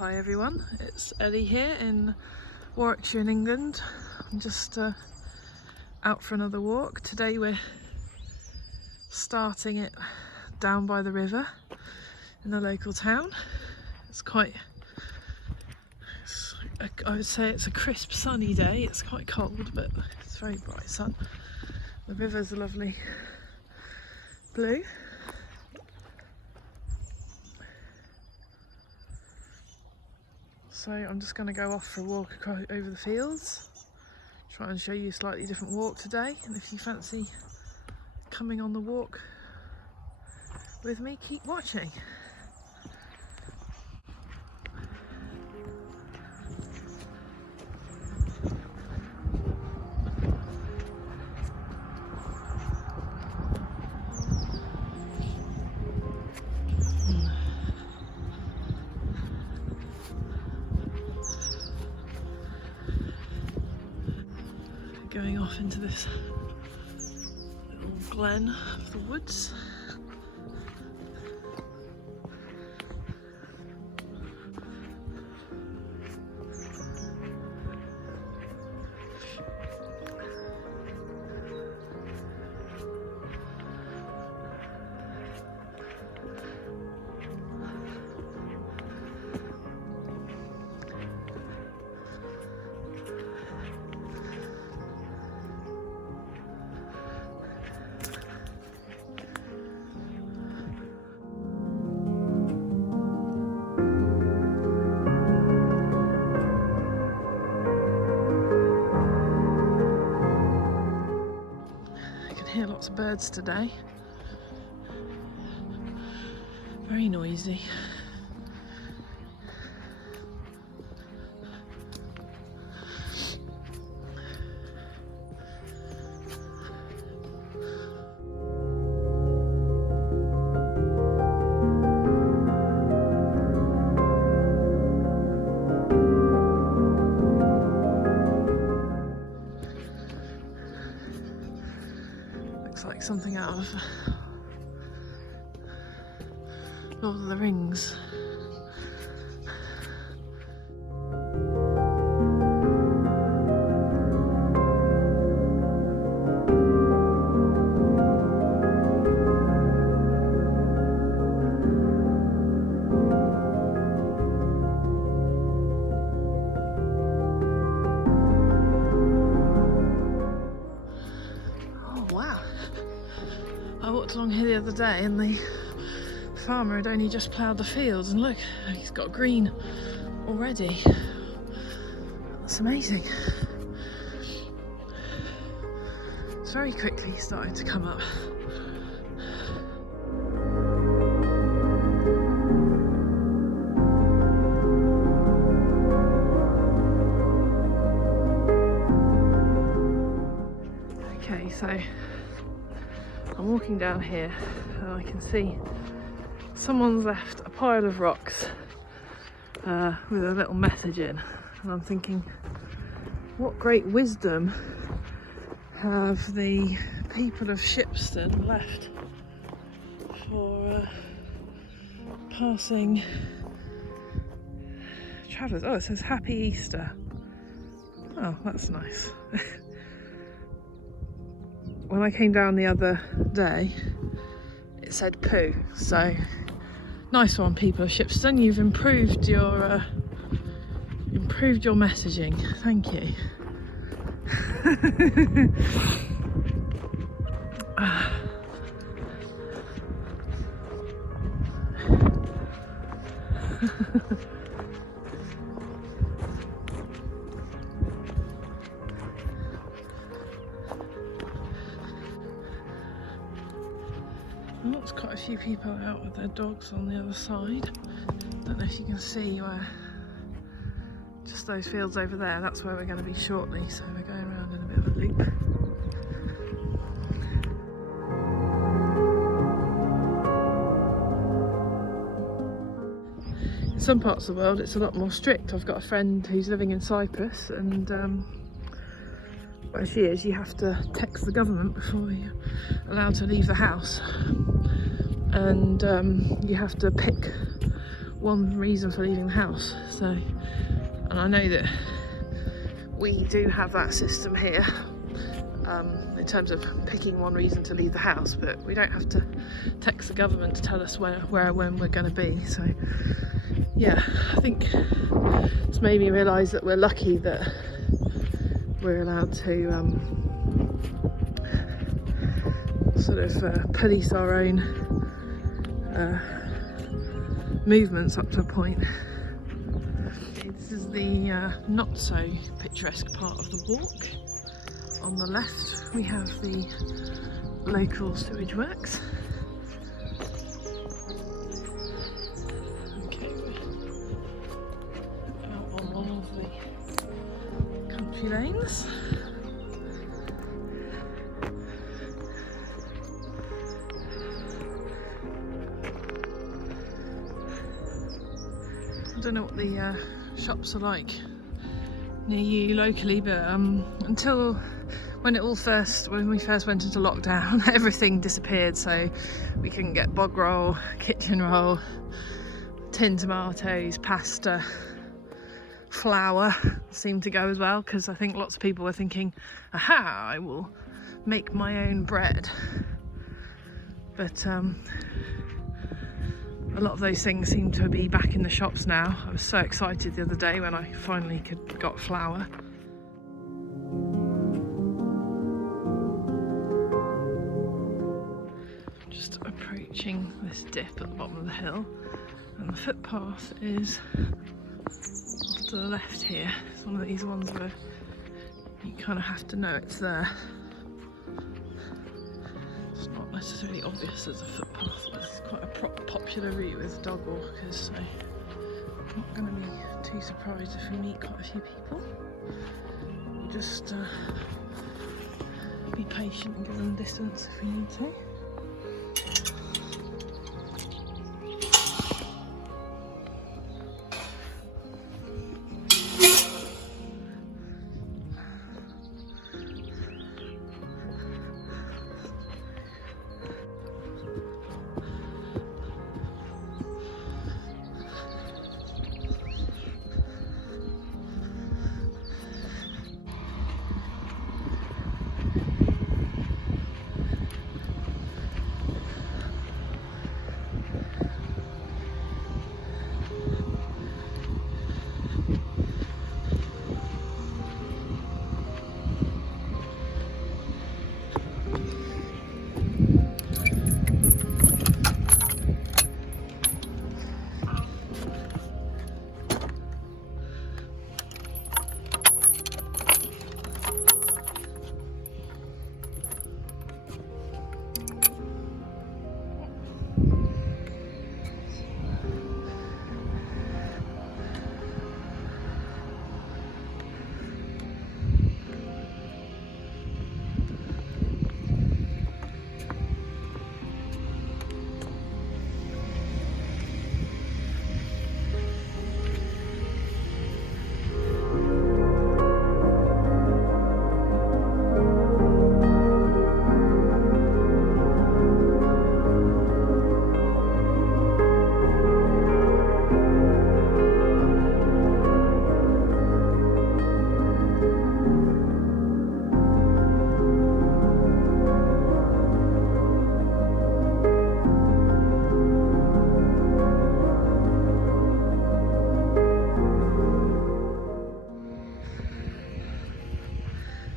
Hi everyone, it's Ellie here in Warwickshire in England. I'm just out for another walk. Today we're starting it down by the river in the local town. I would say it's a crisp sunny day. It's quite cold but it's very bright sun. The river's a lovely blue. So I'm just going to go off for a walk over the fields, try and show you a slightly different walk today, and if you fancy coming on the walk with me, keep watching. Going off into this little glen of the woods. Hear lots of birds today. Very noisy. Looks like something out of Lord of the Rings. I walked along here the other day and the farmer had only just ploughed the fields, and look, he's got green already. That's amazing. It's very quickly starting to come up. Okay, so I'm walking down here and I can see someone's left a pile of rocks with a little message in, and I'm thinking, what great wisdom have the people of Shipston left for passing travellers. Oh, it says Happy Easter. Oh, that's nice. When I came down the other day, it said poo, so nice one, people of Shipston. You've improved your messaging. Thank you. Oh, there's quite a few people out with their dogs on the other side. Don't know if you can see where, just those fields over there, that's where we're going to be shortly, so we're going around in a bit of a loop. In some parts of the world it's a lot more strict. I've got a friend who's living in Cyprus, and where she is, you have to text the government before you're allowed to leave the house, and you have to pick one reason for leaving the house. So, and I know that we do have that system here in terms of picking one reason to leave the house, but we don't have to text the government to tell us when we're going to be. So yeah, I think it's made me realise that we're lucky that we're allowed to sort of police our own movements up to a point. This is the not so picturesque part of the walk. On the left we have the local sewage works. Okay, we're out on one of the country lanes. I don't know what the shops are like near you locally, but until when we first went into lockdown, everything disappeared, so we couldn't get bog roll, kitchen roll, tin tomatoes, pasta, flour seemed to go as well, because I think lots of people were thinking, aha, I will make my own bread. But a lot of those things seem to be back in the shops now. I was so excited the other day when I finally got flour. Just approaching this dip at the bottom of the hill, and the footpath is off to the left here. It's one of these ones where you kind of have to know it's there. It's not necessarily obvious as a footpath, but it's quite a popular route with dog walkers, so I'm not going to be too surprised if we meet quite a few people. We'll just be patient and give them distance if we need to.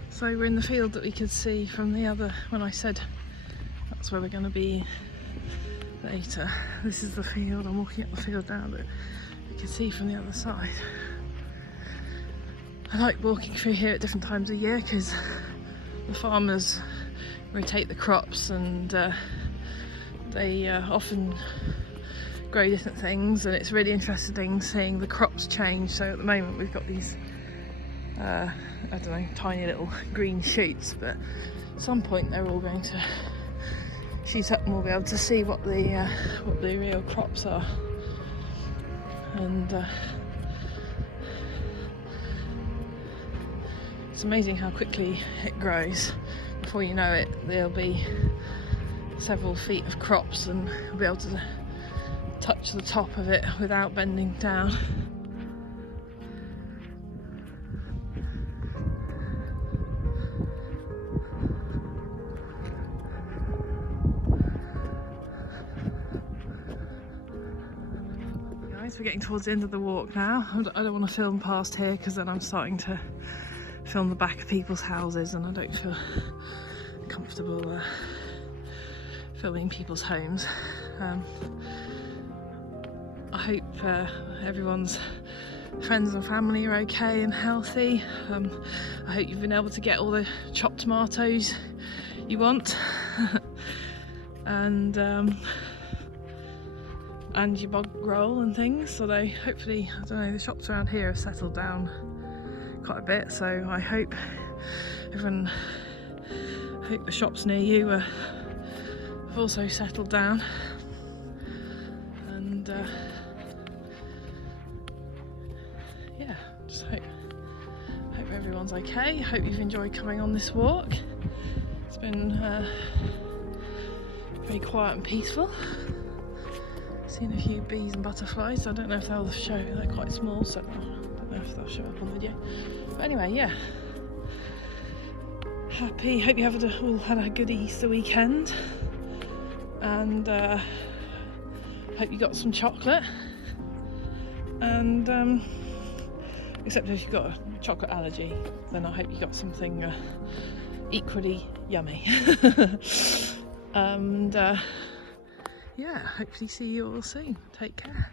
So we're in the field that we could see from the other, when I said that's where we're going to be later. This is the field, I'm walking up the field now that you can see from the other side. I like walking through here at different times of year because the farmers rotate the crops, and they often grow different things, and it's really interesting seeing the crops change. So at the moment we've got these I don't know, tiny little green shoots, but at some point they're all going to shoot up and we'll be able to see what the real crops are. And it's amazing how quickly it grows. Before you know it, there'll be several feet of crops, and we'll be able to touch the top of it without bending down. We're getting towards the end of the walk now. I don't want to film past here because then I'm starting to film the back of people's houses and I don't feel comfortable filming people's homes. I hope everyone's friends and family are okay and healthy. I hope you've been able to get all the chopped tomatoes you want and your bog roll and things, although hopefully, I don't know, the shops around here have settled down quite a bit, so I hope the shops near you have also settled down, and yeah, just hope everyone's okay. Hope you've enjoyed coming on this walk. It's been very quiet and peaceful. Seen a few bees and butterflies. I don't know if they'll show, they're quite small, so I don't know if they'll show up on video. But anyway, yeah. Hope you have all had a good Easter weekend, and hope you got some chocolate. And except if you've got a chocolate allergy, then I hope you got something equally yummy. And yeah, hopefully see you all soon. Take care.